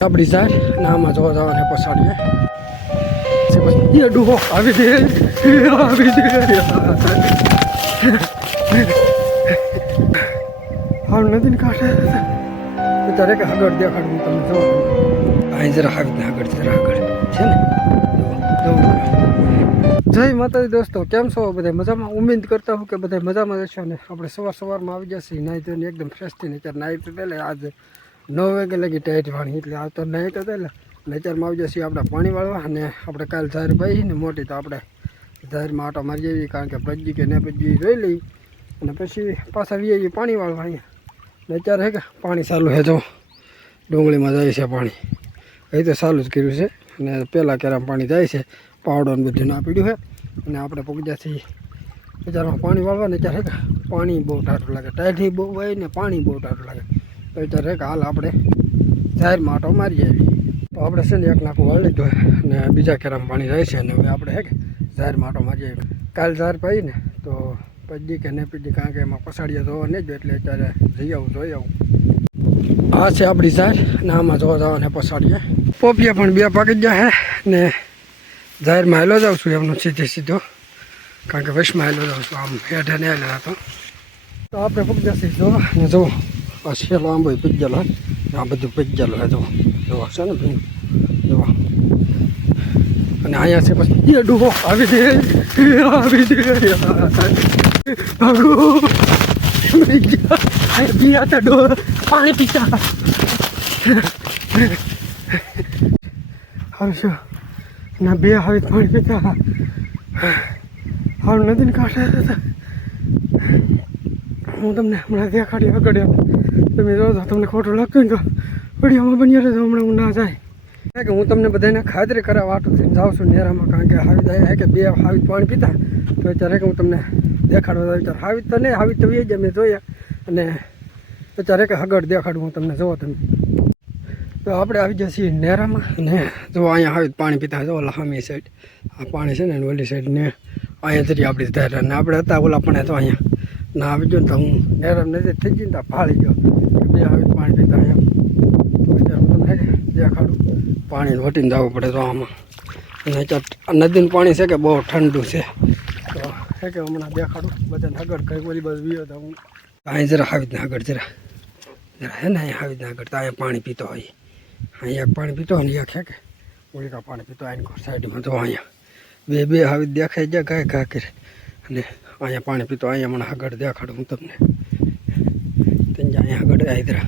આપણી સાર અને આમાં જોવા જવાને પસાડીએ છે પછી એ ડૂહો આવી દે આવી દે. હાલ નથી ને કાઢે ત્યારે કે આગળ દેખાડું તમે જો. અહીં જરા દે આગળ, જરા આગળ. છે ને. જય માતાજી દોસ્તો, કેમ છો બધા? મજામાં? ઉમેદ કરતા હું કે બધા મજામાં જશો ને આપણે સવાર સવારમાં આવી જશે નાહી ધોઈને એકદમ ફ્રેશ થઈને અત્યારે નાહી તો પહેલાં આજે નવ વાગે લગી ટાઈટ પાણી એટલે આ તો નહીં તો નેચરમાં આવી જશે આપણે પાણી વાળવા અને આપણે કાલ ઝાર પાઈ ને મોટી તો આપણે જાહેરમાં આટો મારી જઈએ કારણ કે પજી કે ને પજી જોઈ લઈ અને પછી પાછા વીએ પાણી વાળવા અહીંયા. નેચર હે કે પાણી ચાલુ છે જો. ડુંગળીમાં જાય છે પાણી. એ તો ચાલુ જ કર્યું છે. અને પહેલાં કેરામ પાણી જાય છે. પાવડો ને બધું ના પીડ્યું છે. અને આપણે પગજાથી બજારમાં પાણી વાળવા ને ત્યારે હે પાણી બહુ ટાટું લાગે. ટાઢી બહુ હોય ને પાણી બહુ ટાટું લાગે. તો હે હાલ આપણે જાહેર માટો મારી આવી તો આપણે છે ને એક નાખું વાળી લીધો ને બીજા કેરામ પાણી જાય છે અને હવે આપણે હે કે માટો મારી આવી કાલ જાહેર પાઈ ને તો પડી કે ને પજી કારણ કે એમાં પસાડીએ જોવા નહીં જો એટલે અત્યારે જઈ આવું, જોઈ આવું. આ છે આપણી જાહેર ને આમાં જોવા જવાને પસાડીએ પોપીએ પણ બે પાકી ગયા હે ને જાહેરમાં હેલો જાઉં છું, એમનો સીધે સીધો. કારણ કે વશમાં હેલો જાઉં છું, આમ હેઠે ને હેલો તો આપણે છે જો ને જો આ છેલ્લો આંબો પીજેલો હે આ બધું પીજેલું હે જો જોવા છે ને ભીનું જો અને અહીંયા છે પછી એ ડૂબો આવી દે આવી દે બીયા તો ડોર પાણી પીતા હર્ષ ના બે હવે પાણી પીતા હાલ નદીને કાંઠે હતા હું તમને હમણાં દેખાડી આગળ તમે જો તમને ખોટું લાગતું ને તો વિડીયોમાં બની રહેતો હમણાં હું ના જાય. કારણ કે હું તમને બધાને ખાતરી કરાવવા આટું થઈને જાઉં છું નેરામાં, કારણ કે હાવી જાય કે બે હાવી પાણી પીતા. તો અત્યારે હું તમને દેખાડવા વિચાર હાવી તો નહીં હાવી તો એ જ મેં જોયા. અને અત્યારે કે આગળ દેખાડું હું તમને, જોવો તમે. તો આપણે આવી જઈએ છીએ નેરામાં ને જો અહીંયા આવી પાણી પીતા જો ઓલા સામી સાઈડ આ પાણી છે ને ઓલી સાઈડ ને અહીંયા જરી આપણી ધારા ને આપણે હતા ઓલા પણ તો અહીંયા. ના આવી ગયો ને તો હું નેરમ નથી થઈ ગઈ તો ફાળી ગયો બે આવી પાણી પીતા હું તમને દેખાડું પાણી વટીને જવું પડે તો આમાં નદીનું પાણી છે કે બહુ ઠંડુ છે તો છે કે હમણાં દેખાડું બધાને આગળ કઈ બોલી બધું વિયો તો હું અહીં જરા આવી જ આગળ જરા જરા હે ને અહીંયા આવી આગળ તો અહીંયા પાણી પીતો હોય અહીંયા પાણી પીતો હોય ને એક કે ઓલિકા પાણી પીતો આઈને સાઈડમાં તો અહીંયા બે બે આવી દેખાય જાય ગાય ઘા અને અહીંયા પાણી પીતો, અહીંયા મને આગળ દેખાડું હું તમને. ત્યાં અહીંયા આગળ આવી જરા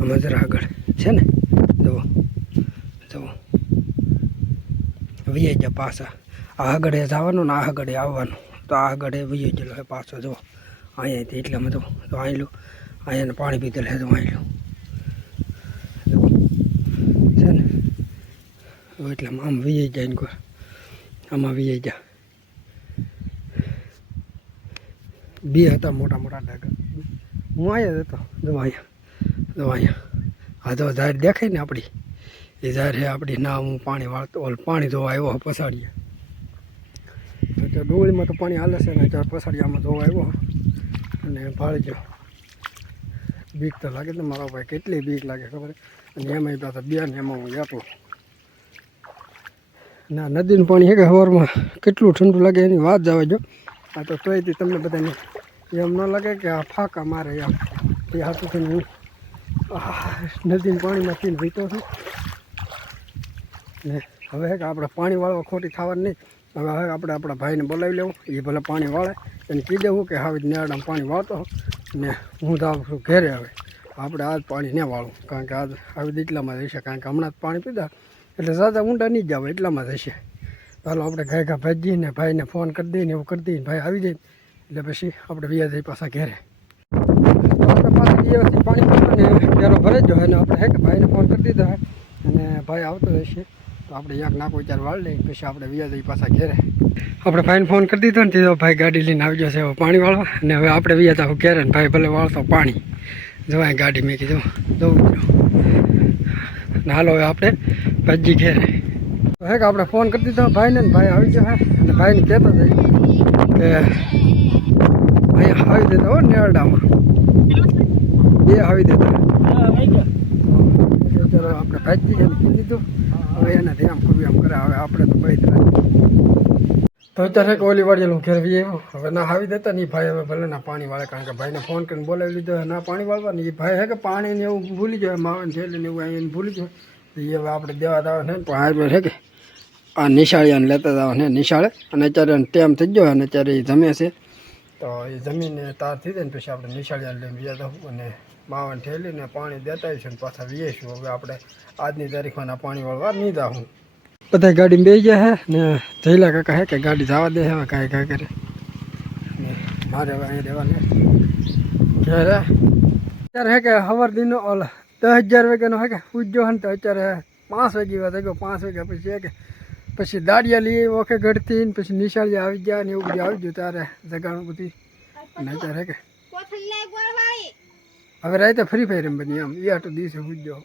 આમાં જરા આગળ છે ને? જુઓ જુઓ. વીએ જ પાછા. આ આગળ જવાનું ને આ આગળ આવવાનું. તો આ આગળ એ વીએ હે પાછો, જુઓ. અહીંયાથી એટલામાં તો તો અહીં લો અહીંયા પાણી પીધેલ હે તો અહીં લો છે ને? એટલે આમ વીએ જાય ને આમાં વીએ જા. બે હતા મોટા મોટા ડાગર હું જ હતો, જો અહીંયા જો અહીંયા આ તો ઝાડ દેખાય ને આપણી એ જાહેર હે આપણી ના હું પાણી વાળતો, ઓલ પાણી ધોવા આવ્યો પસાડીએ તો ડુંગળીમાં તો પાણી હાલે છે ને ચાર પસાડિયામાં ધોવા આવ્યો અને ભાળજો. બીક તો લાગે ને મારા ભાઈ, કેટલી બીક લાગે ખબર અને એમાં પાછા બે ને એમાં હું એકલો ના, નદીનું પાણી છે કે હવારમાં? કેટલું ઠંડુ લાગે એની વાત જવા જો આ તો તોયથી તમને બધાને એમ ન લાગે કે આ ફાંકા મારે એમ. એ હાથું થઈને હું નદીના પાણીમાં પીને પીતો છું. ને હવે કે આપણે પાણી વાળવા ખોટી ખાવાની નહીં. હવે હવે આપણે આપણા ભાઈને બોલાવી લેવું. એ ભલે પાણી વાળે. એને કહી દેવું કે હવે નેરડામાં પાણી વાળતો ને હું જાઉં છું ઘેરે હવે. આપણે આજ પાણી ન વાળું. કારણ કે આજ આવી દીટલામાં રહેશે કારણ કે હમણાં જ પાણી પીધા. એટલે ઝાઝા ઊંડા નહીં જ આવે, એટલામાં રહેશે ચાલો આપણે ગાય ઘા ભાજી ભાઈને ફોન કરી દઈએ ને એવું કરી દઈએ ભાઈ આવી જાય. એટલે પછી આપણે વ્યાજ જઈ પાછા ઘેરે. આપણે પાછા દિવસથી પાણી પીવાનું ઘેરો ભરે જ અને આપણે હે ભાઈને ફોન કરી દીધો. અને ભાઈ આવતો હશે તો આપણે યાક નાખો ચાર વાળ લઈ પછી આપણે વ્યાજ જઈ પાછા ઘેરે. આપણે ભાઈને ફોન કરી દીધો ને, તો ભાઈ ગાડી લઈને આવી જશે હવે પાણી વાળવા. અને હવે આપણે વ્યાજ આવું ઘેરે ને ભાઈ ભલે વાળતો પાણી. જવાય ગાડી મેં કીધું. જવું હાલો, હવે આપણે ભજી ઘેરે. તો હે કે આપણે ફોન કરી દીધો ભાઈને ભાઈ આવી જશે અને ભાઈને કહેતા જાય કે ભાઈ આવી દેતા હો નેરડામાં. એ આવી દેતા. ચાલો આપણે ભાજી એમ કહી દીધું હવે એને આમ કરવું આમ કરે, હવે આપણે તો ભાઈ તો અત્યારે કે ઓલી વાળેલું ઘેર વી આવ્યો. હવે ના આવી દેતા ને ભાઈ હવે ભલે ના પાણી વાળે, કારણ કે ભાઈને ફોન કરીને બોલાવી લીધો ના પાણી વાળવા ને એ ભાઈ હે કે પાણીને એવું ભૂલી જાય માવાને છે એવું અહીં ભૂલી જાય એ હવે આપણે દેવા દાવા ને, પણ હાજર છે કે આ નિશાળિયાને લેતા હતા ને નિશાળે. અને અત્યારે ટેમ થઈ ગયો અને અત્યારે એ જમે છે. તો એ જમીને તાર થઈ જાય ને પછી આપણે નિશાળિયાને લઈને વ્યા દઉં અને માવાને ઠેલીને પાણી દેતા આવીશું ને પાછા વીએશું હવે આપણે આજની તારીખમાં પાણી વળવા નહીં હું બધા ગાડી બે ગયા હે ને જયલા કાકા હે કે ગાડી જવા દે હવે કાંઈ કાંઈ કરે. મારે હવે અહીં રહેવાનું ઘેરે અત્યારે હે કે હવાર દિનનો ઓલા દસ હજાર વાગ્યાનો હે કે પૂજ્યો હે ને તો અત્યારે પાંચ વાગે વાત ગયો પાંચ વાગ્યા પછી હે કે પછી દાડિયા લઈએ ઓકે ઘડતી ને પછી નિશાળી આવી ગયા ને એવું બધું આવી ગયું તારે જગાણું બધી. અને અત્યારે હે કે? હવે રાતે ફ્રી ફાયર એમ બની આમ એ આટો દિવસે પૂજ્યો